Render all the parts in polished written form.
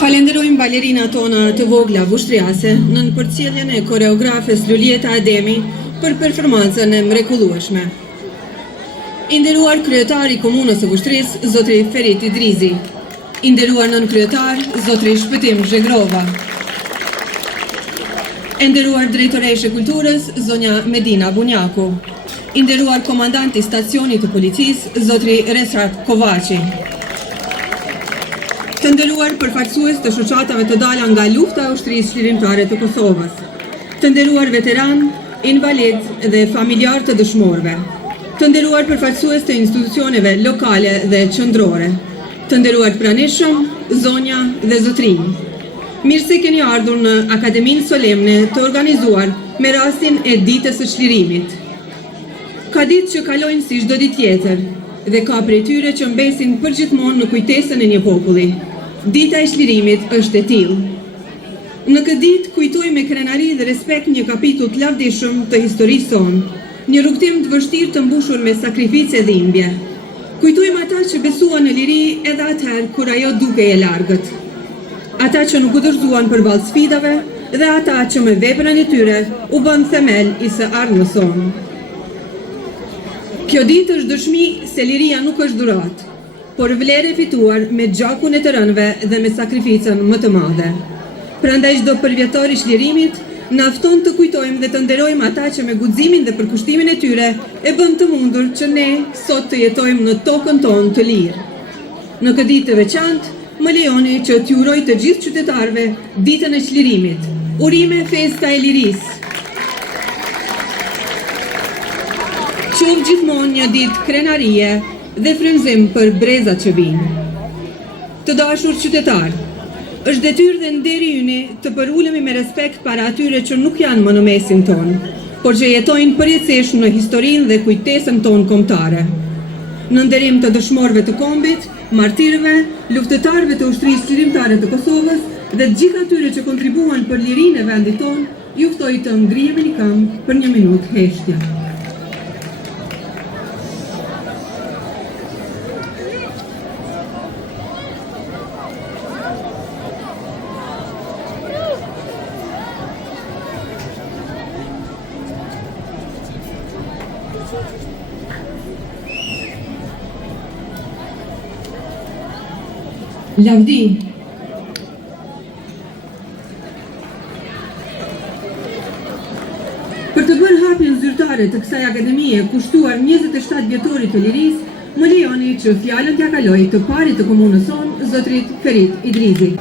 Falenderojmë balerina tona të vogla vushtriase në përcjelljen e koreografes Lulieta Ademi për performancën e mrekullueshme. I nderuar kryetari i Komunës së Vushtrisë, zotri Ferit Idrizi. I nderuar nënkryetar, zotri Shpëtim Zhegrova. E nderuar drejtoreshe e kulturës, zonja Medina Bunjaku. I nderuar komandanti i stacionit të policisë, zotri Resat Kovaçi. Të nderuar përfaqësues të shoqatave të dala nga lufta e ushtrisë çlirimtare të Kosovës. Të nderuar veteran, invalid dhe familjar të dëshmorëve. Të nderuar përfaqësues të institucioneve lokale dhe qendrore. Të nderuar pranishëm, zonja dhe zotrinj. Mirë se keni ardhur në Akademinë Solemne të organizuar me rastin e ditës së çlirimit. Ka ditë që kalojnë si çdo ditë tjetër dhe ka prej tyre që mbesin përgjithmonë në kujtesën e një populli. Dita e çlirimit është e tillë. Në këtë ditë kujtojmë me krenari dhe respekt një kapitull të lavdishëm të historisë sonë, një rrugtim të vështirë të mbushur me sakrificë dhe dhimbje. Kujtojmë ata që besuan në liri edhe atëherë kur ajo dukej e largët. Ata që nuk u dorëzuan përballë sfidave dhe ata që me veprën e tyre u bën themel i së ardhmës sonë. Kjo ditë është dëshmi se liria nuk është dhuratë, por vlerë e fituar me gjakun e të rënëve dhe me sakrificën më të madhe. Prandaj çdo përvjetor i çlirimit nafton të kujtojmë dhe të nderojmë ata që me guximin dhe përkushtimin e tyre e bën të mundur që ne sot të jetojmë në tokën tonë të lirë. Në këtë ditë të veçantë, më lejoni që t'ju uroj të gjithë qytetarëve ditën e çlirimit. Urime festa e lirisë. Qoftë gjithmonë një ditë krenarie dhe frymëzim për brezat që vinë. Të dashur qytetar, është detyrë dhe nderi yni të përulemi me respekt para atyre që nuk janë më në mesin tonë, por që jetojnë përjetësisht në historinë dhe kujtesën tonë kombëtare. Në nderim të dëshmorëve të kombit, martirëve, luftëtarëve të ushtrisë çlirimtare të Kosovës dhe të gjithë atyre që kontribuan për lirinë e vendit tonë, ju ftoj të ngrihemi në këmbë për një minutë heshtje. Lavdi. Për të bërë hapjen zyrtare të kësaj akademie kushtuar 27 vjetorit të lirisë, më lejoni që fjalën t'ja kaloj të parit të komunës sonë, zotrit Ferit Idrizi.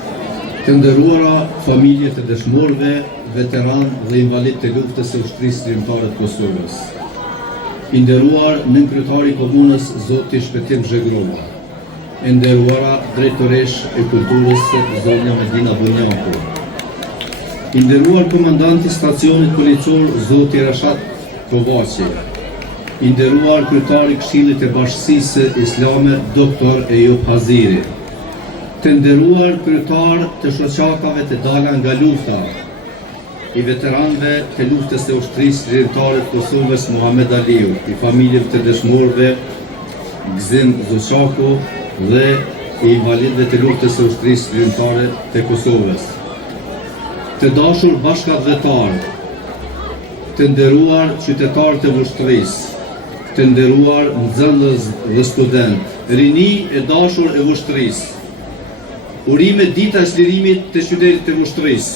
Të nderuara familje të dëshmorëve, veteran dhe invalid të luftës së ushtrisë çlirimtare të Kosovës. I nderuar nënkryetari i komunës, zoti Shpëtim Zhegrova. E nderuara drejtoresh e kulturës, zonja Medina Bunjaku. I nderuar komandanti stacionit policor, zoti Resat Kovaçi. I nderuar kryetari i Këshillit të Bashkisë Islame, doktor Ejub Haziri. Të nderuar kryetar të shoqatave të dala nga lufta, i veteranëve të luftës së ushtrisë çlirimtare të Kosovës, Muhamet Aliu, i familjeve të dëshmorëve, Gzim Zoçaku dhe i invalidëve të luftës së ushtrisë çlirimtare të Kosovës. Të dashur bashkëdhetarë, të nderuar qytetarë të Vushtrisë, të nderuar nxënës dhe student, rini e dashur e Vushtrisë. Urime dita e çlirimit të qytetit të Vushtrisë.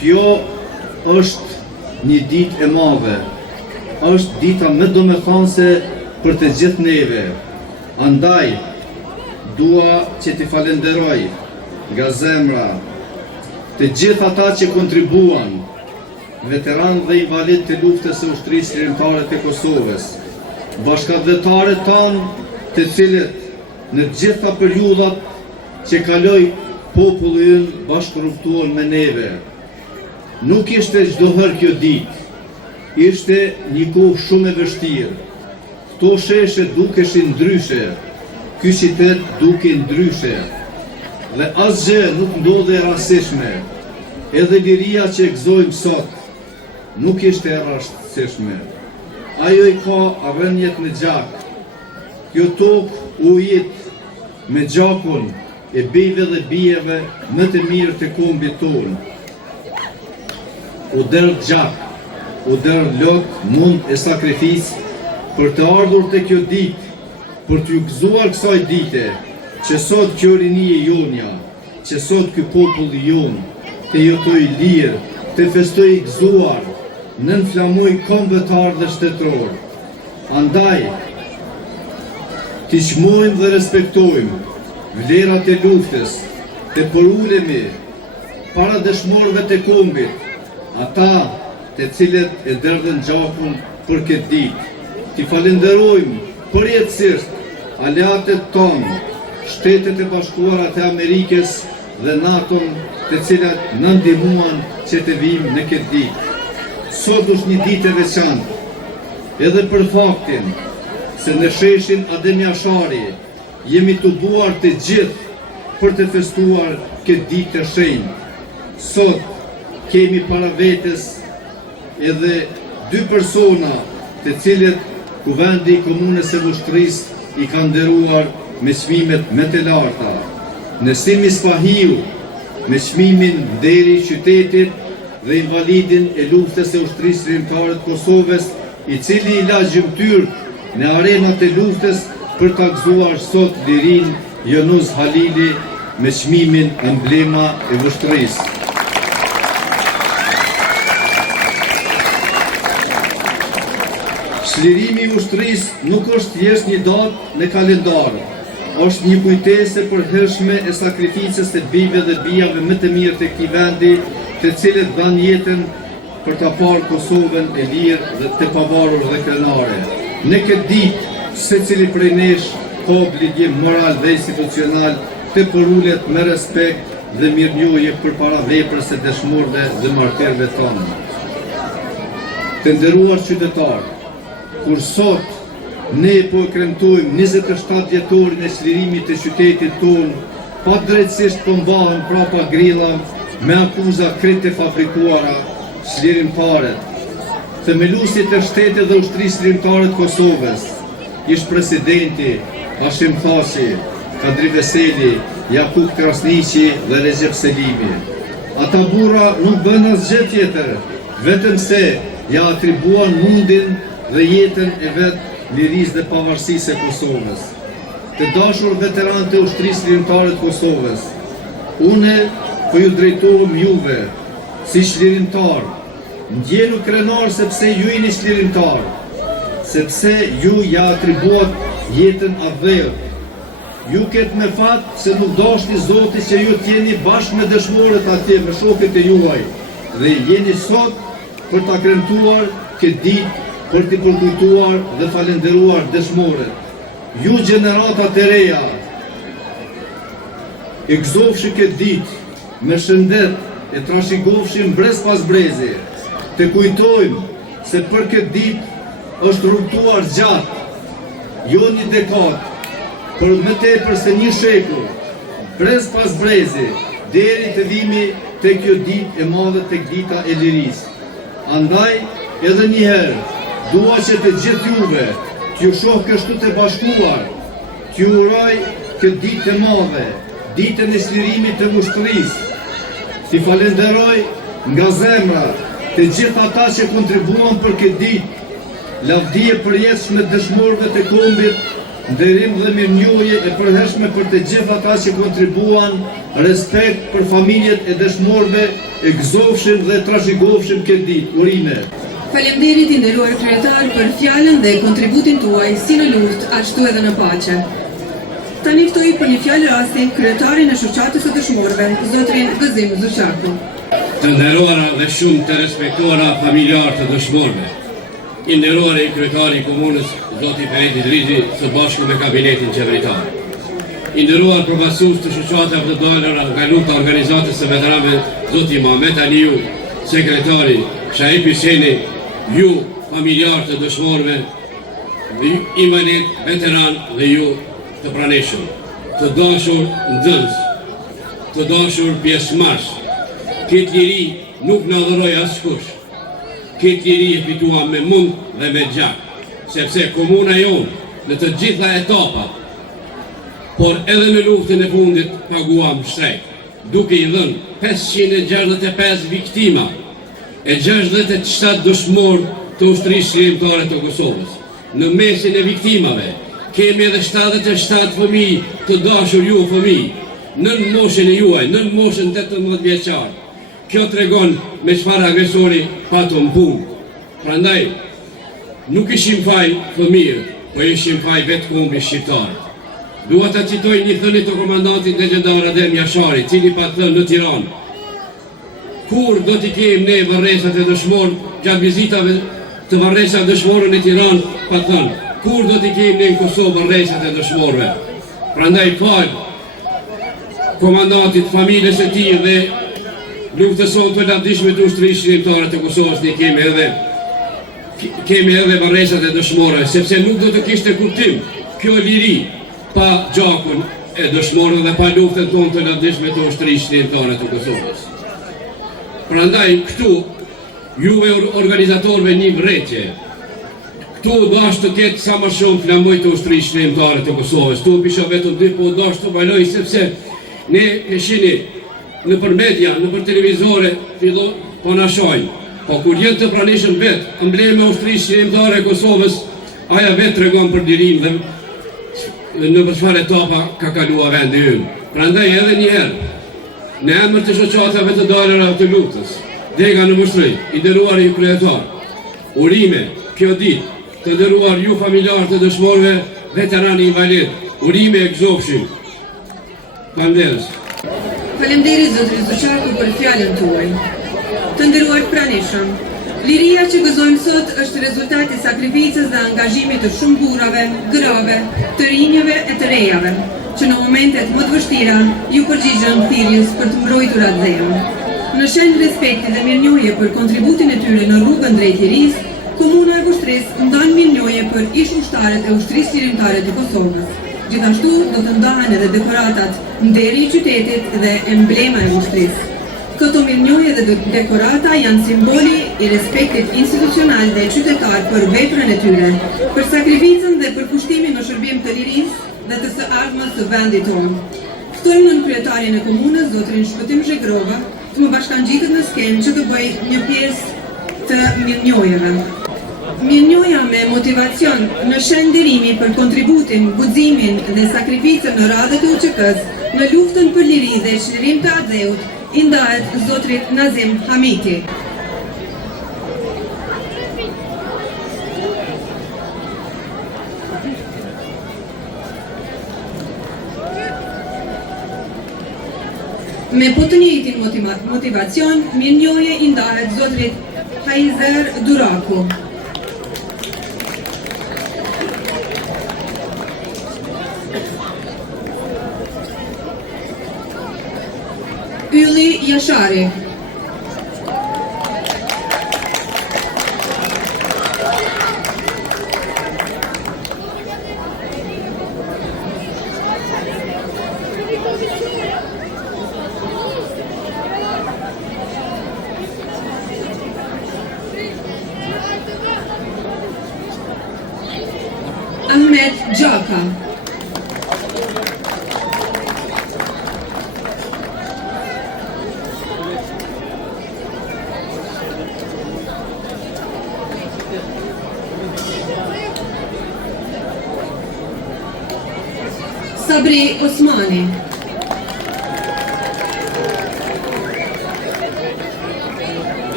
Kjo është një ditë e madhe, është dita më domethënëse për të gjithë neve. Andaj, dua që t'i falenderoj nga zemra të gjithë ata që kontribuan, veteran dhe invalid të luftës së ushtrisë çlirimtare të Kosovës, bashkëdhetarët tanë të cilët në gjitha periudhat që kaloi populli ynë bashkërruftuar me neve. Nuk ishte çdo herë kjo ditë, ishte një kohë shumë e vështirë. Këto sheshe dukeshin ndryshe, ky qytet duke ndryshe, dhe asgjë nuk ndodhe e rastishme. edhe liria që e gëzojmë sot, nuk ishte e rastësishme. Ajo I ka rënjet në gjak. Kjo tokë u jit me gjakun e bijve dhe bijeve më të mirë të kombit tonë. U dërë gjak, u dërë lot, mund e sakrifis për të ardhur të kjo ditë, për t'ju gëzuar kësaj dite, që sot kjo rinie jonja, që sot kjo popull jon, të jetoj lirë, të festoj gëzuar, nën flamuj kombëtar dhe shtetëror. Andaj, t'i qmojmë dhe respektojmë vlerat e luftës, të përulemi para dëshmorëve të kombit, ata të cilët e derdhen gjakun për këtë ditë. T'i falenderojmë përjetësisht aleatët tonë, Shtetet e Bashkuara të Amerikës dhe NATO-n, të cilat na ndihmuan që të vijmë në këtë ditë. Sot është një ditë e veçantë, edhe për faktin se në sheshin Adem Jashari jemi të duar të gjithë për të festuar këtë ditë të shenjtë. Sot kemi para vetes edhe 2 persona të cilët Kuvendi I Komunës së Vushtrisë I ka nderuar me çmimet më të larta. Nesimi Spahiu me çmimin Vderi I Qytetit dhe invalidin e luftës së ushtrisë shërimtare të Kosovës, I cili I la gjymtyrt në arenat e luftës për ta gëzuar sot lirin Jonuz Halili me çmimin Emblema e Vushtrisë. Çlirimi I ushtrisë nuk është thjesht një datë në kalendar, është një kujtesë e përhershme e sakrificës të bijve dhe bijave më të mirë të këtij vendi, të cilët dhanë jetën për ta parë Kosovën e lirë dhe të pavarur dhe krenare. Në këtë ditë, secili prej nesh ka obligim moral dhe institucional të përulet me respekt dhe mirënjohje përpara veprës së dëshmorëve dhe martirëve tonë. Të nderuar qytetarë, kur sot ne po kremtojmë 27 vjetorin e çlirimit të qytetit tonë, pa drejtësisht po mbahen prapa grilla me akuza krejt të fabrikuara çlirimtarët. Themeluesit e Shtetit dhe Ushtrisë Çlirimtare të Kosovës, ish presidenti Hashim Thaçi, Kadri Veseli, Jakub Krasniqi dhe Recep Selimi. Ata burra nuk bën asgjë tjetër, vetëm se ja atribuan mundin dhe jetën e vet lirisë dhe pavarësisë e Kosovës. Të dashur veteranë të Ushtrisë Çlirimtare të Kosovës, une po ju drejtohem juve si çlirimtar, ndjenu krenar sepse ju jeni çlirimtar, sepse ju ja atribuat jetën atdhejt. Ju ketë me fat se nuk dashni Zoti që ju t'jeni bashkë me dëshmorët atje, me shokët e juaj, dhe jeni sot për ta kremtuar këtë ditë, për t'i përkujtuar dhe falenderuar dëshmorët. Ju gjeneratat e reja, e gëzofshi këtë ditë me shëndet, e trashëgofshim brez pas brezi, të kujtojmë se për këtë ditë është rrugtuar gjatë, jo një dekadë, për më tepër se një shekull, brez pas brezi, deri të vimi të kjo ditë e madhe tek dita e lirisë. Andaj, edhe njëherë, dua që të gjithë juve, t'ju shoh kështu të bashkuar, t'ju uroj këtë ditë e madhe, ditën e çlirimit të ushtrisë. T'i falenderoj nga zemra të gjithë ata që kontribuan për këtë ditë, lavdije përjetshme dëshmorëve të kombit, nderim dhe mirënjohje e përhershme për të gjithë ata që kontribuan, respekt për familjet e dëshmorëve, e gëzofshim dhe trashëgofshim këtë ditë. Urime. Faleminderit I nderuar kryetar për fjalën dhe kontributin tuaj si në luftë, ashtu edhe në paqe. Tani ftoj për një fjalë rasti kryetarin e shoqatës së dëshmorëve, zotrin Gëzim Zuçaku. Të nderuara dhe shumë të respektuara familjarë të dëshmorëve, I nderuari kryetari I komunës, zoti Fereti Drizi, së bashku me kabinetin qeveritar. I nderuar përfaqësues të shoqatave të dalura nga lufta organizatës së veteranëve, zoti Mamet Aliu, sekretari Shahip Hyseni, ju familjarë të dëshmorëve, dhe invalid, veteran dhe ju të praneshëm, të dashur nxënës, të dashur pjesëmarrës, Këtë liri nuk në adhëroj askush. Këtë liri e fituam me mund dhe me gjak, sepse komuna jonë në të gjitha etapa, por edhe në luftën e fundit paguam shtrejt, duke i dhënë 565 viktima e 67 dëshmor të ushtrisë shërimtare të Kosovës. Në mesin e viktimave kemi edhe 77 fëmijë të dashur ju fëmijë, nën moshën e juaj, nën moshën 18 vjeçar. Kjo tregon me çfarë agresori patëm punë. Prandaj nuk ishim faj fëmijët, po ishim faj vetë kombi shqiptar. Dua ta citoj një thënie të komandantit legjendar Adem Jashari, cili pa thënë në Tiranë: kur do t'i kemi ne varresat e dëshmorë, gjatë vizitave të varresave dëshmorën e Tiranë, pa thënë, kur do t'i kemi ne në Kosovë varresat e dëshmorëve. Prandaj fal komandantit, familjes së tij dhe luftës sonë të lavdishme të ushtrisë shërimtare të Kosovës, ne kemi edhe varresat e dëshmorëve, sepse nuk do të kishte kuptim kjo liri pa gjakun e dëshmorëve dhe pa luftën tonë të lavdishme të ushtrisë shërimtare të Kosovës. Prandaj këtu juve organizatorëve një vretje. Këtu dash të ketë sa më shumë flamoj të ushtrisë shërimtare të Kosovës. Tu pisha vetëm dy, po dash të baloj sepse ne e shihni në për media, në për televizore, po na shohin. Po kur jenë të pranishëm vetë, embleme ushtrisë shërimtare e Kosovës, aja vetë tregon për lirin dhe në për çfarë etapa ka kalua vendi ynë. Prandaj edhe një herë, në emër të shoqatave të dalura të luftës, dega në Mushtri, i nderuar ju kryetar, urime kjo ditë, të nderuar ju familjarë të dëshmorëve, veterani invalid, urime e gëzofshim. Pandeles. Faleminderit zotëri Zuçaku për fjalën tuaj. Të nderuar pranishëm, liria që gëzojmë sot është rezultati i sakrificës dhe angazhimit të shumë burrave, grave, të rinjeve e të rejave, që në momentet më të vështira ju përgjigjen thirrjes për të mbrojtur atë zemër. Në shenjë respekti dhe mirënjohje për kontributin e tyre në rrugën drejt lirisë, Komuna e Vushtrisë ndon mirënjohje për ish-ushtarët e ushtrisë shërimtare të Kosovës. Gjithashtu do të ndahen edhe dekoratat Nderi i qytetit dhe emblema e Vushtrisë. Këto mirënjohje dhe dekorata janë simboli i respektit institucional dhe qytetar për veprën e tyre, për sakrificën dhe për kushtimin në shërbim të lirisë dhe të së ardhmës së vendit tonë. Ftojmë nën kryetarin e komunës, zotrin Shpëtim Zhegrova, të më bashkangjitet në skenë që të bëjë një pjesë të mirënjohjeve. Mirënjohja me motivacion në shenjë nderimi për kontributin, guximin dhe sakrificën në radhët e UÇK-s në luftën për liri dhe çlirim të Adzeut, i ndahet zotrit Nazim Hamiti. Me po të njëjtin motivacion, mirënjohje i ndahet zotrit Hajzer Duraku. Ylli Jashari. Ahmet Gjaka. Sabri Osmani.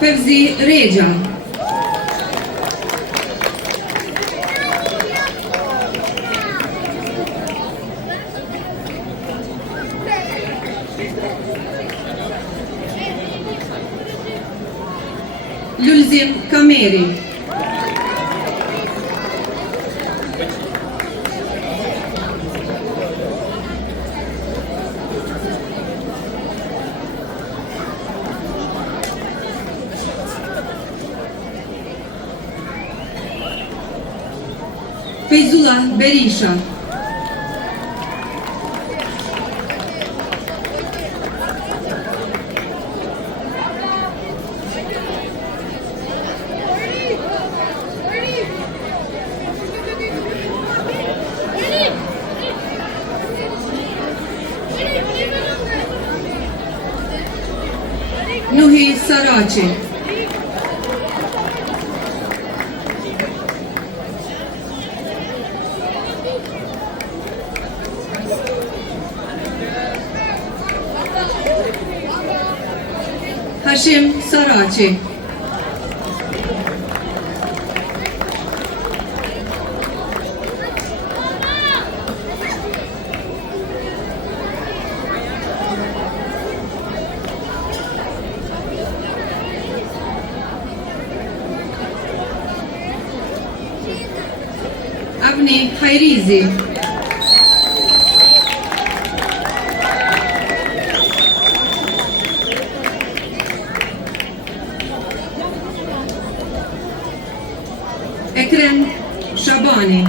Fevzi Regja. Lulzim Kameri. Feyzullah Berisha. Nuhi Saraci. Hashim Saraci. Avni Hayrizi. Ekrem Shabani.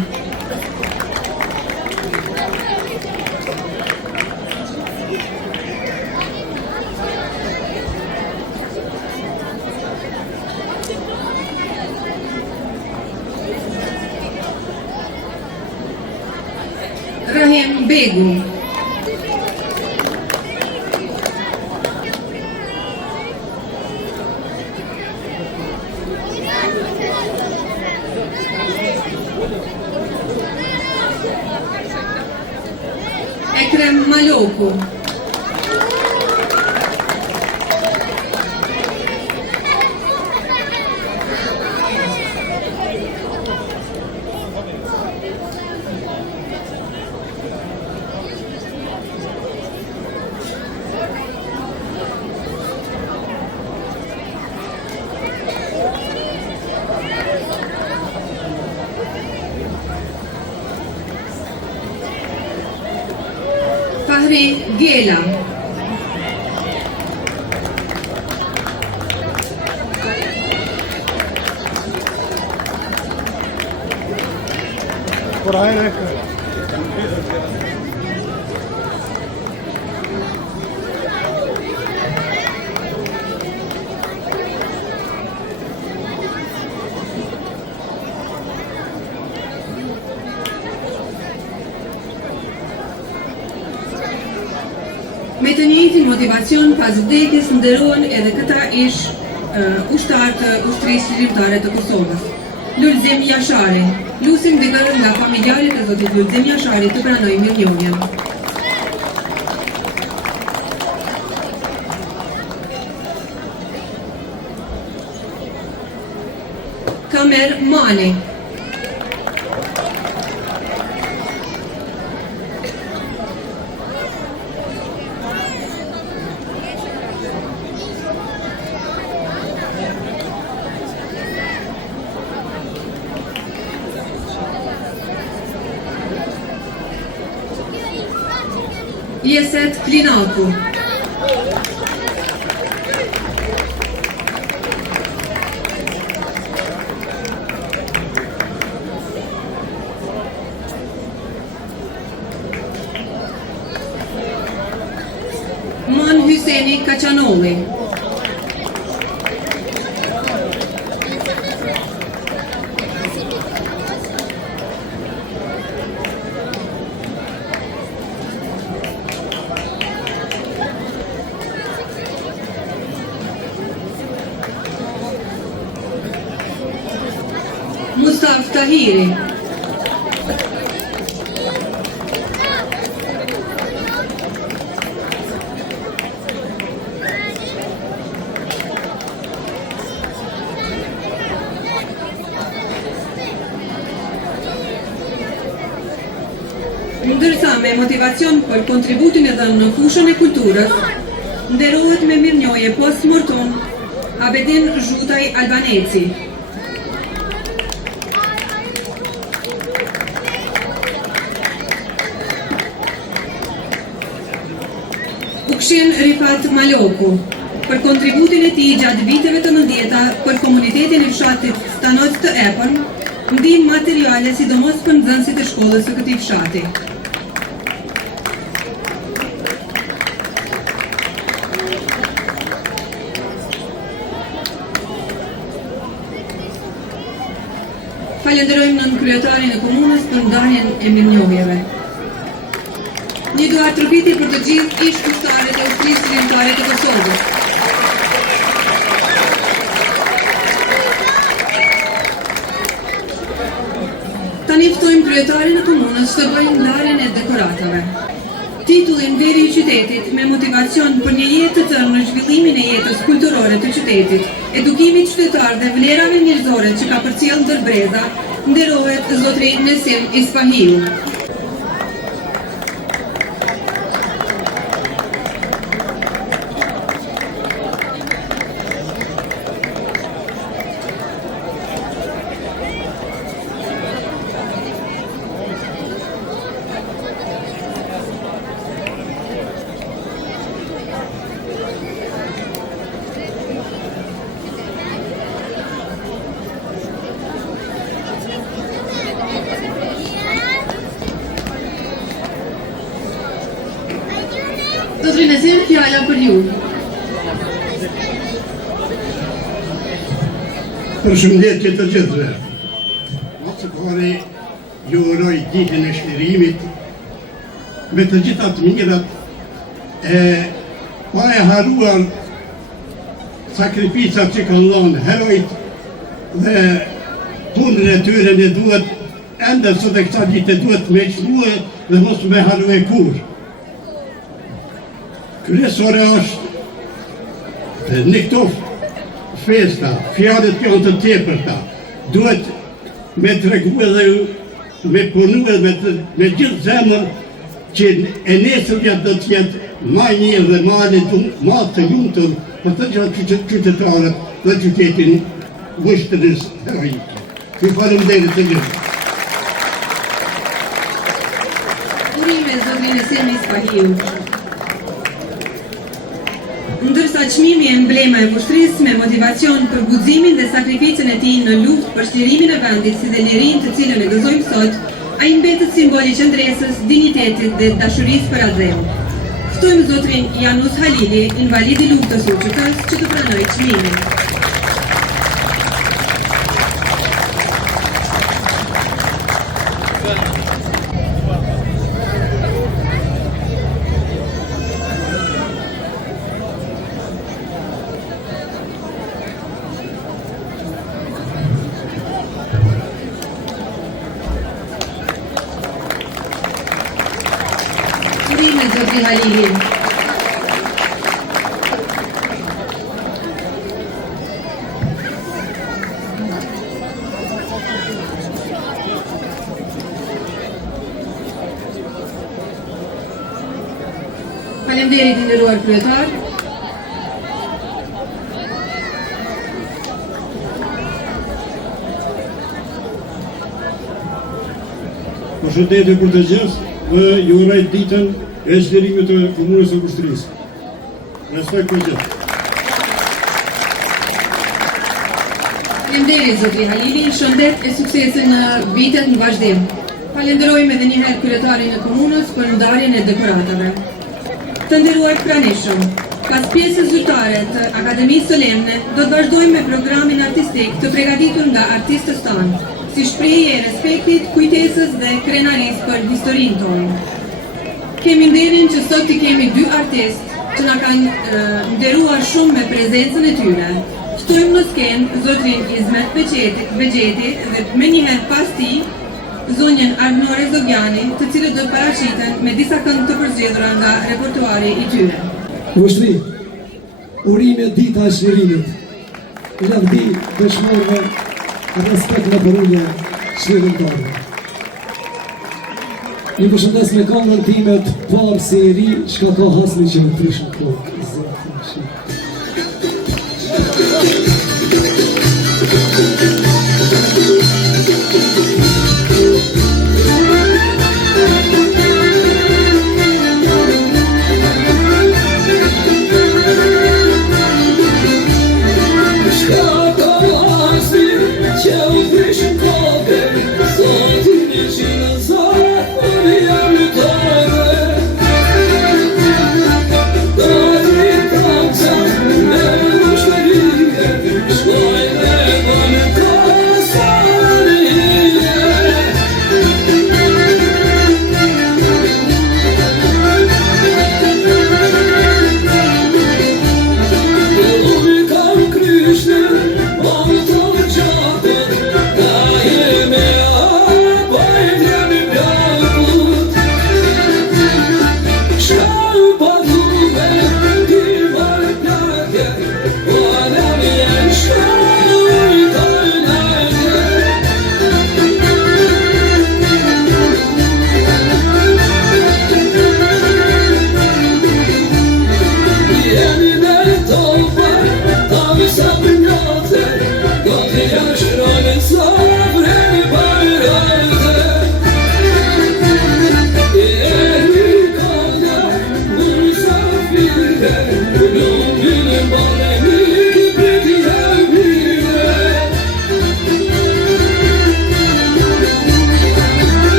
Rahim Begu. Ekrem Maloku. Fahri Gela. Por ahí, Me të njëjtin motivacion pas vdekjes nderohen edhe këta ish ushtarë të ushtrisë lirimtare të Kosovës. Lulzim Jashari. Lusim dikërën nga familjarit e zotit Lulzim Jashari të pranoj mirënjohjen. Kamer Mali. Jeset Klinaku. Man Hyseni Kaçanoli. Mustafa Tahiri. Ndërsa me motivacion për kontributin e dhënë në fushën e kulturës, nderohet me mirënjohje post-mortem Abedin Zhutaj Albaneci. Ukshin Rifat Maloku, për kontributin e tij gjatë viteve të 90 për komunitetin e fshatit Stanot të Epën, ndihmë materiale sidomos për nxënësit e shkollës së këtij fshati. Falenderojmë nënkryetarin e komunës për ndarjen e mirënjohjeve. Një duar trupiti për të gjithë ish kushtarët e ushtrisë qytetare të Kosovës. Tani ftojmë kryetarin e komunës të bëjë ndarjen e dekoratave. Titullin Veri i qytetit me motivacion për një jetë të tërë në zhvillimin e jetës kulturore të qytetit, edukimit qytetar dhe vlerave njerëzore që ka përcjell ndërbreza, nderohet zotri Nesim Ispahiu. Zotri Nesim, fjala për ju. Përshëndetje të gjithëve. Së pari ju uroj ditën e shlirimit me të gjitha të mirat pa e haruar sakrificat që kanë lënë herojt dhe punën e tyre ne duhet ende sot e kësa ditë duhet me qlue dhe mos me harue kur. Kryesore është në këto festa, fjalët janë të tepërta, duhet me tregu edhe me punu edhe me gjithë zemër që e nesërja do të jetë ma një dhe ma të lumtur për të gjithë qytetarët dhe qytetin vështërës heroike. Ju faleminderit të gjithë. Urime zotri Nesim Ispahiu. Ndërsa çmimi e emblema e ushtrisë me motivacion për guximin dhe sakrificën e tij në luftë për shtirimin e vendit si dhe lirinë të cilën e gëzojmë sot, ai mbetet simbol i qëndresës, dinjitetit dhe dashurisë për atë. Ftojmë zotrin Janus Halili, invalid i luftës UÇK-s, që të pranojë çmimin. Urime zotri Halili. Faleminderit i nderuar kryetar. Përshëndetje për të gjithë dhe ju uroj ditën e çlirimit të komunës së ushtrisë. Respekt për gjithë. Faleminderit zotri Halili, shëndet e suksese në vitet në vazhdim. Falenderojmë edhe një herë kryetarin e komunës për ndarjen e dekoratave. Të nderuar pranishëm, pas pjesës zyrtare të Akademisë Solemne, do të vazhdojmë me programin artistik të përgatitur nga artistët tanë, si shprehje e respektit, kujtesës dhe krenarisë për historinë tonë. Kemi nderin që sot i kemi dy artistë që na kanë nderuar shumë me prezencën e tyre. Ftojmë në skenë zotrin Izmet Begjeti dhe menjëherë pas tij zonjën Arnore Zogjani, të cilët do paraqiten me disa këngë të përzgjedhura nga repertuari i tyre. Ushtri, urime dita e çlirimit, lavdi dëshmorëve, respekt në përulje çlirimtarëve. Një përshëndes me këngën time të parë si e ri, shka ka hasni që më prishën kokë. Shka ka hasni që më prishën kokë.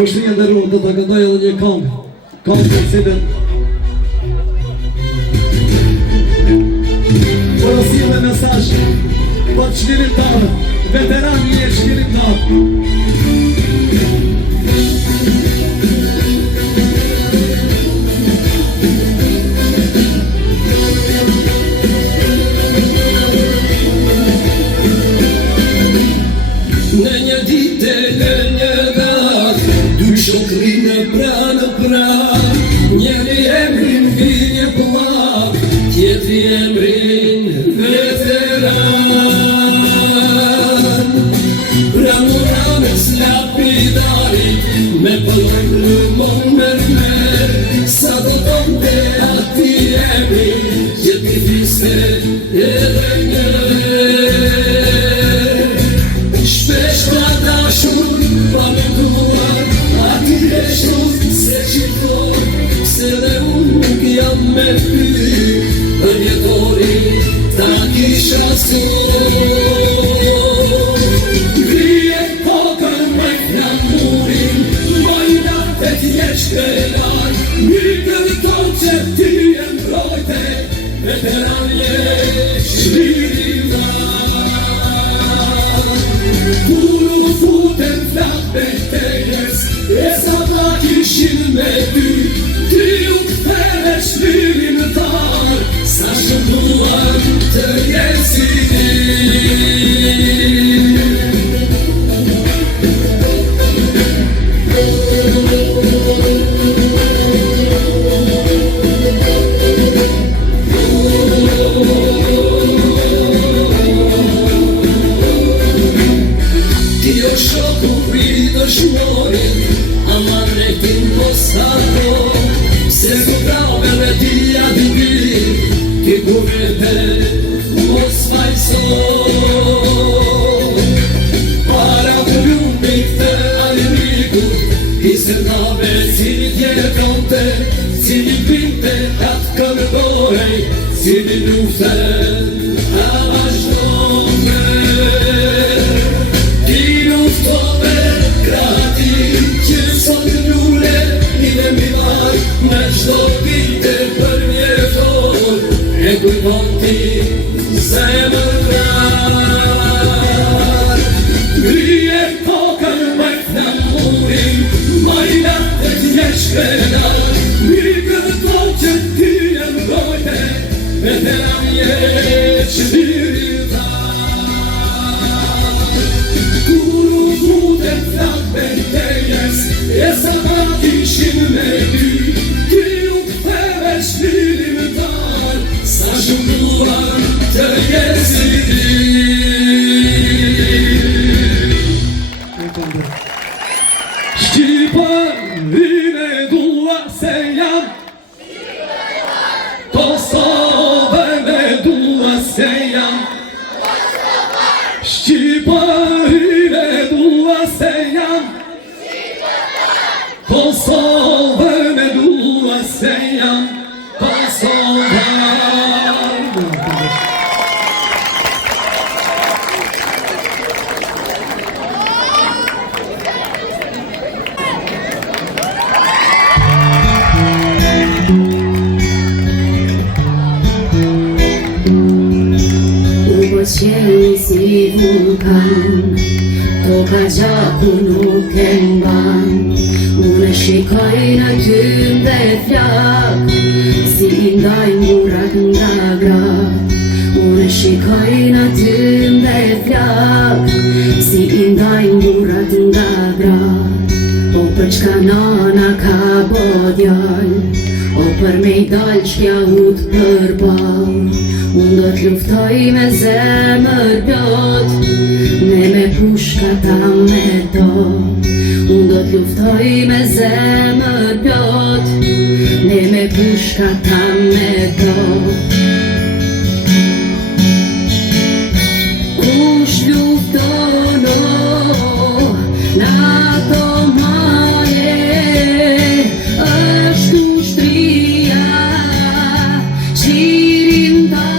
Mështria nderuar do ta këndoj edhe një këngë. Këngë të cilën por si me mesazh për çlirin tonë, veterani e çlirin tonë. Në një ditë në një datë, dy shokrine pranë pranë, njëri emrin vinje plak, tjetri emrin veteran. Pranuranës lapidarit, me pëllëmon mërmer, sa do tonë ati emrin, tjetri viste edhe njër. Shpesh pra dashur, pa me duar, ati e shumë se qifon, se dhe unë nuk jam me ty, për jetori ta kisha son. Grije kokën me flamurin, mojna të t'jesh pelar, një kërton që ty e mbrojte, veteran jesh shlirin. Kur u futen flak betejës, e sa ta kishin me ty, ty u këtheve shlirin tarë, sa shënduar të jesin. Dëshmorin, amanetin postako, se kudrave me tia divin, ti kuvete mos fajso. Para plumit të animikut, i sërnave si një tjekonte, si një pinte atë kërboj, si një lufte a vazhdojme. Ti luftove krati, që sot lule, i dhe mi vaj, në qdo pite për mjetor, e kujton ti zemër krar. Grije kokën me flamurin, majna të t'jesh penar, mi kërton që ti e mbrojte, veteran jesh shlirin tar. Kur u futen flak betejës, e sa ta kishin me ty, ty u këtheve shlirin tar, sa shënduar të jesin. Shqipërinë e dua se jam, Kosovën e dua se jam, Shqipërinë e dua se jam, Kosovën e dua se jam, Kosovën. Qeni si vulkan, toka gjaku nuk e mban. Unë shikoj në ty dhe flak, si i ndajnë burat nga grat. Unë shikoj në ty dhe flak, si i ndajnë burat nga grat. O për çka nana ka bo djall, o për me i dal qkja ut për bal. Unë do t'luftoj me zemër plot, ne me pushka ta me to. Unë do t'luftoj me zemër plot, ne me pushka ta me to. Kush lufton në ato mare, është ushtria qirimtare.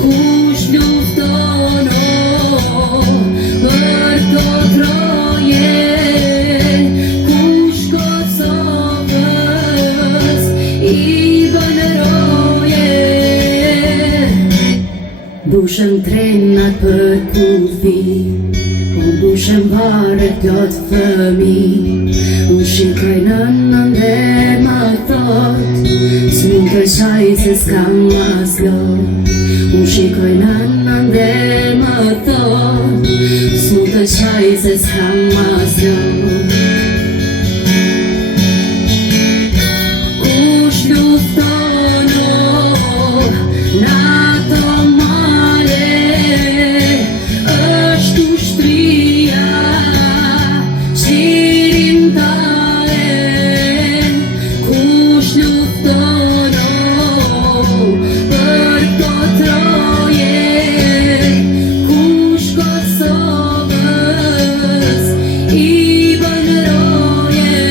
Kush lufton për to troje, mbushën trenat për kufi, mbushën varet plot fëmi. Unë shikoj nënën dhe ma thot, s'mu të qaj se s'kam mas lot. Unë shikoj nënën dhe ma thot, s'mu të qaj se s'kam mas lot. Kush luftono në ato male, është ushtria shqirimtare. Kush luftono për këto troje, kush Kosovës i bën roje.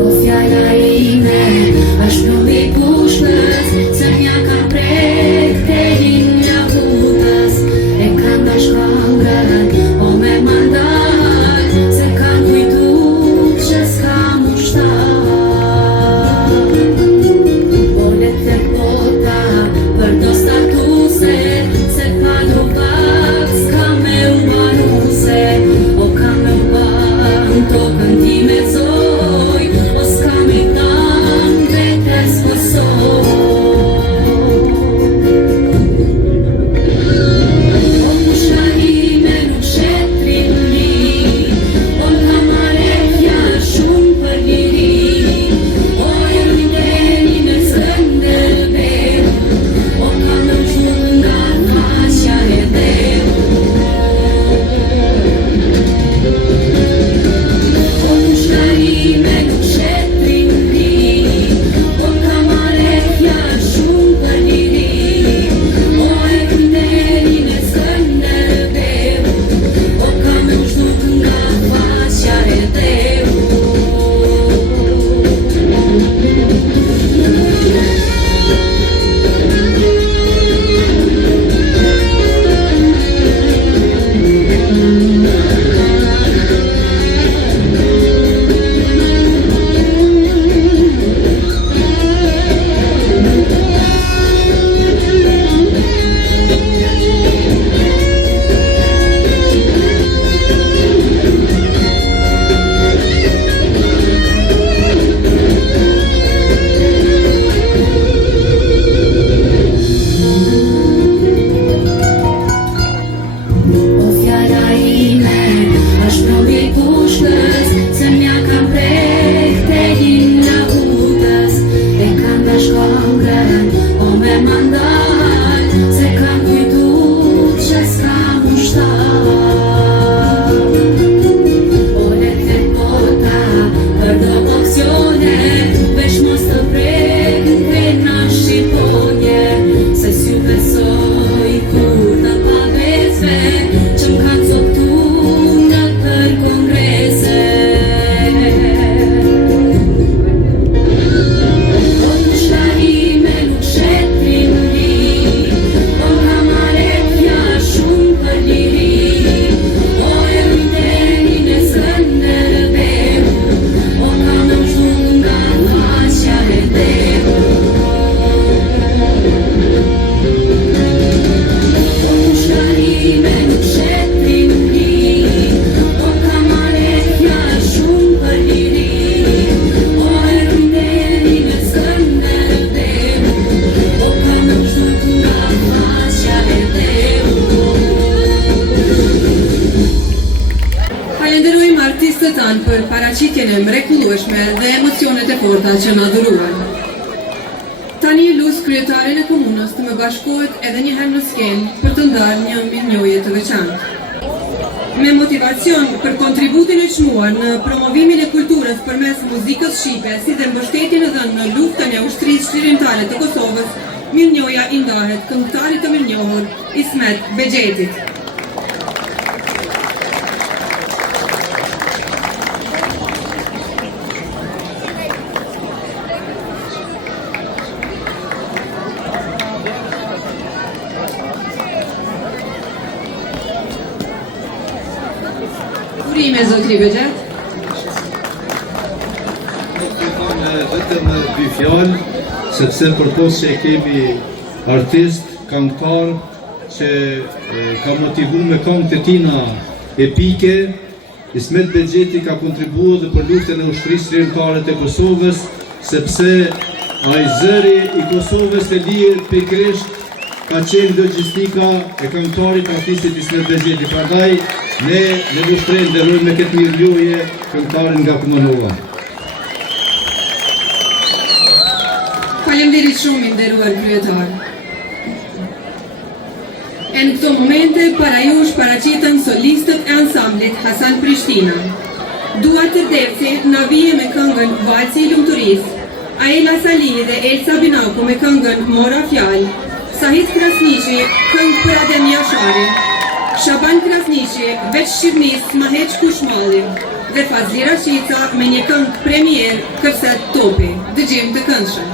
O fjalla ime, është plumbi pushtës, se mja kam prek te linja butës. E kam dash kongën, o me mandal, se kam kujtu që s'kam ushtar. O letë bota, për do statuse, se falu pak, s'kam me u banuse. O kam me u ban, tokën ti me zoj, o s'kam i tam vetës Kosovë. O pushka ime nuk shetrin li, o nga marefja shumë për liri. O e rindeni me Skënderbe, o kam në gjumë nga faqja e devu. O pushka ime nuk shetrin li, o nga marefja shumë për liri. O e rindeni me Skënderbe, o kam në gjumë nga faqja e devu. O fjalla ime, është plumbi pushtës, se mja kam prek te linja butës. E kam dash kongën, o me mandal, se kam kujtu që s'kam ushtar. O letë bota, për do opcione, veç mos të prek n'krena shqiponje. Se s'ju besoj kur të pavesve, që m'kanë zoptu në për kongrese. O pushka ime nuk shetrin li, o nga marefja shumë për liri. O e rindeni me Skënderbe, o kam në gjumë nga faqja e devu. O pushka ime nuk shetrin li, o nga marefja shumë për liri. O e rindeni me Skënderbe, o kam në gjumë nga faqja e devu. Falenderojmë artistët tanë për paraqitjen e mrekullueshme dhe emocionet e forta që na dhuruan. Tani lus kryetarin e komunës të më bashkohet edhe një herë në skenë për të ndarë një mirënjohje të veçantë. Me motivacion për kontributin e çmuar në promovimin e kulturës përmes muzikës shqipe, si dhe mbështetjen e dhënë në luftën e ushtrisë shqirimtare të Kosovës, mirënjohja i ndahet këngëtarit të mirënjohur Ismet Bexhetit. zotri Begjet. Vetëm dy fjalë, sepse përpos që kemi artist, këngëtar që ka motivu me këngët e tina epike, Ismet Begjeti ka kontribuar dhe për luftën e ushtrisë lirimtare të Kosovës, sepse ai zëri i Kosovës e lirë pikërisht ka qenë logjistika e këngëtarit artistit Ismet Begjeti. Prandaj ne në lushtrën nderojmë me këtë mirëlojje këngëtarin nga Kumanova. Faleminderit shumë i nderuar kryetar. E në këto momente para jush paraqiten solistët e ansamblit Hasan Prishtina. Duar të Devci na vije me këngën Valsi i Lumturisë, Aela Sali dhe Elsa Binaku me këngën Mora Fjal, Sahit Krasniqi këngë për Adem Jashari, Shaban Krasniqi veç Shqipnis ma heq kushmalli dhe Fazli Rashica me një këngë premier Kërset Topi, dëgjim të këndshëm.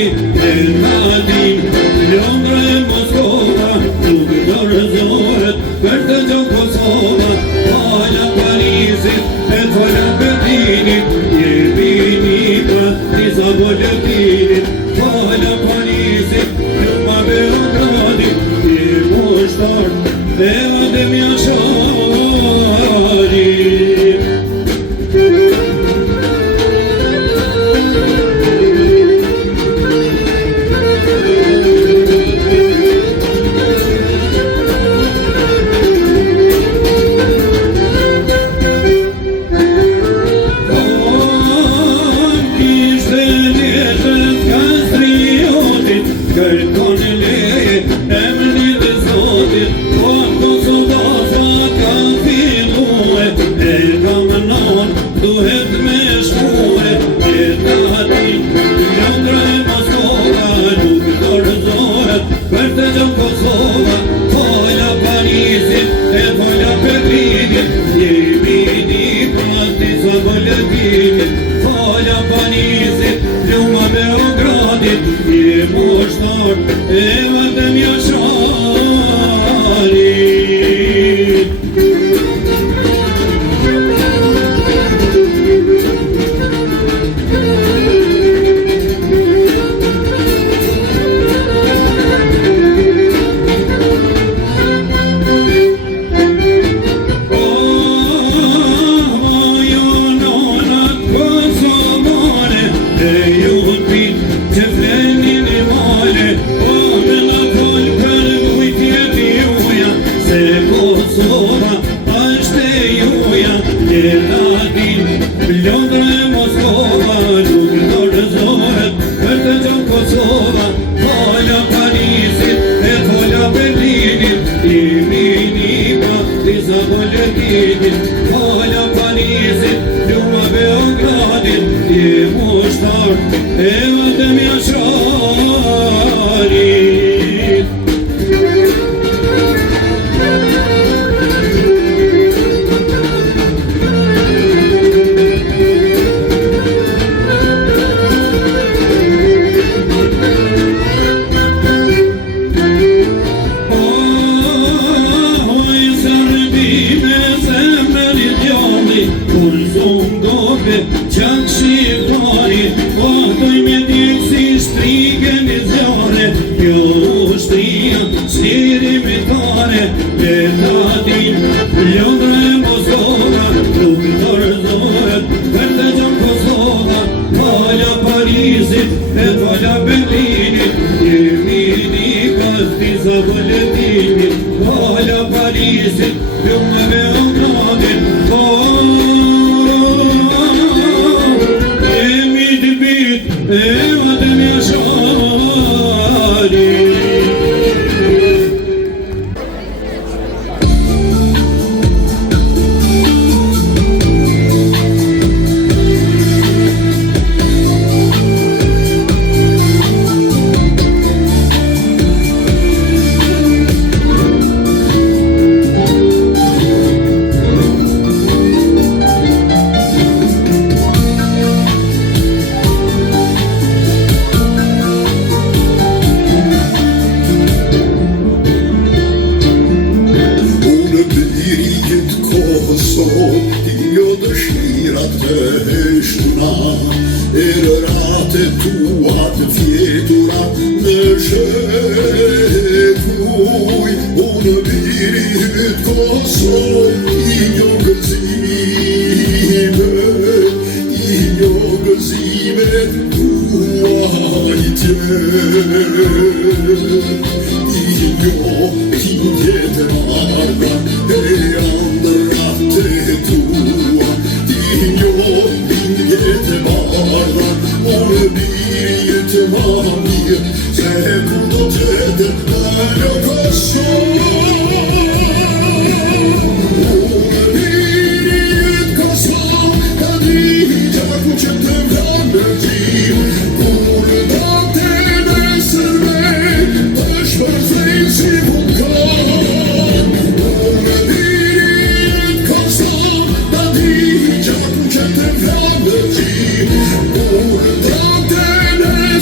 teori e Nadim, Londra e Moskova, nuk dorëzohet për të gjonë Kosova, hala Parisit e hala Berlinit, jemi një disa bolletinit, hala Parisit, ljuma Beogradit, jemi shtart, e vadem Jasharit.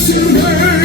Silver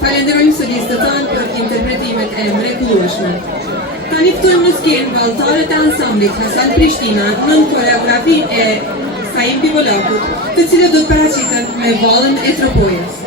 Falenderojmë solistët tanë për interpretimet e mrekullueshme. Tani ftojmë në skenë vallëtarët e ansamblit Hasan Prishtina në koreografinë e Saim Bivolakut, të cilët do të paraqiten me vallën e Tropojës.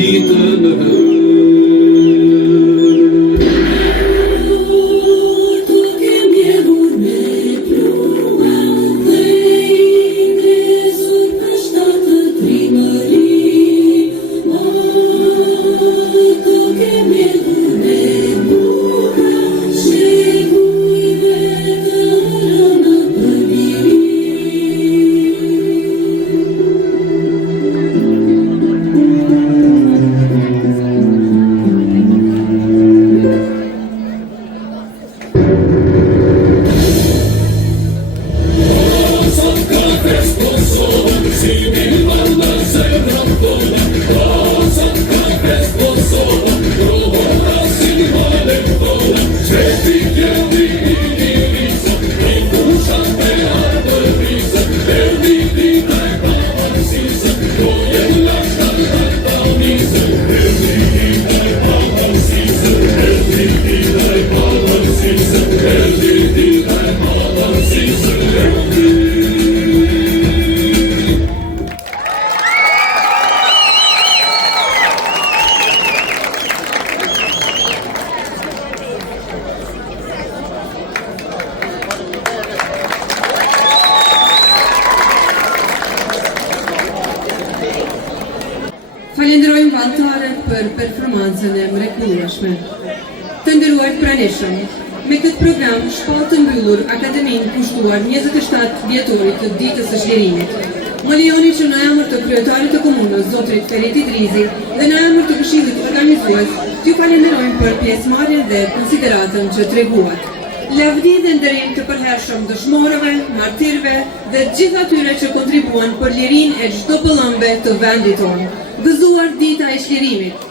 ditën hënë. Falenderojmë vallëtarët për performancën e mrekullueshme. Të nderuar pranishëm, me këtë program shpall të mbyllur Akademinë kushtuar 27 vjetorit të ditës së Çlirimit. Më lejoni që në emër të kryetarit të komunës, zotërit Ferit Idrizi, dhe në emër të këshillit organizues, t'ju falenderojmë për pjesëmarrjen dhe konsideratën që treguat. Lavdi dhe nderim të përhershëm dëshmorëve, martirëve dhe gjithë atyre që kontribuan për lirinë e çdo pëllëmbe të vendit tonë. Gëzuar dita e Çlirimit.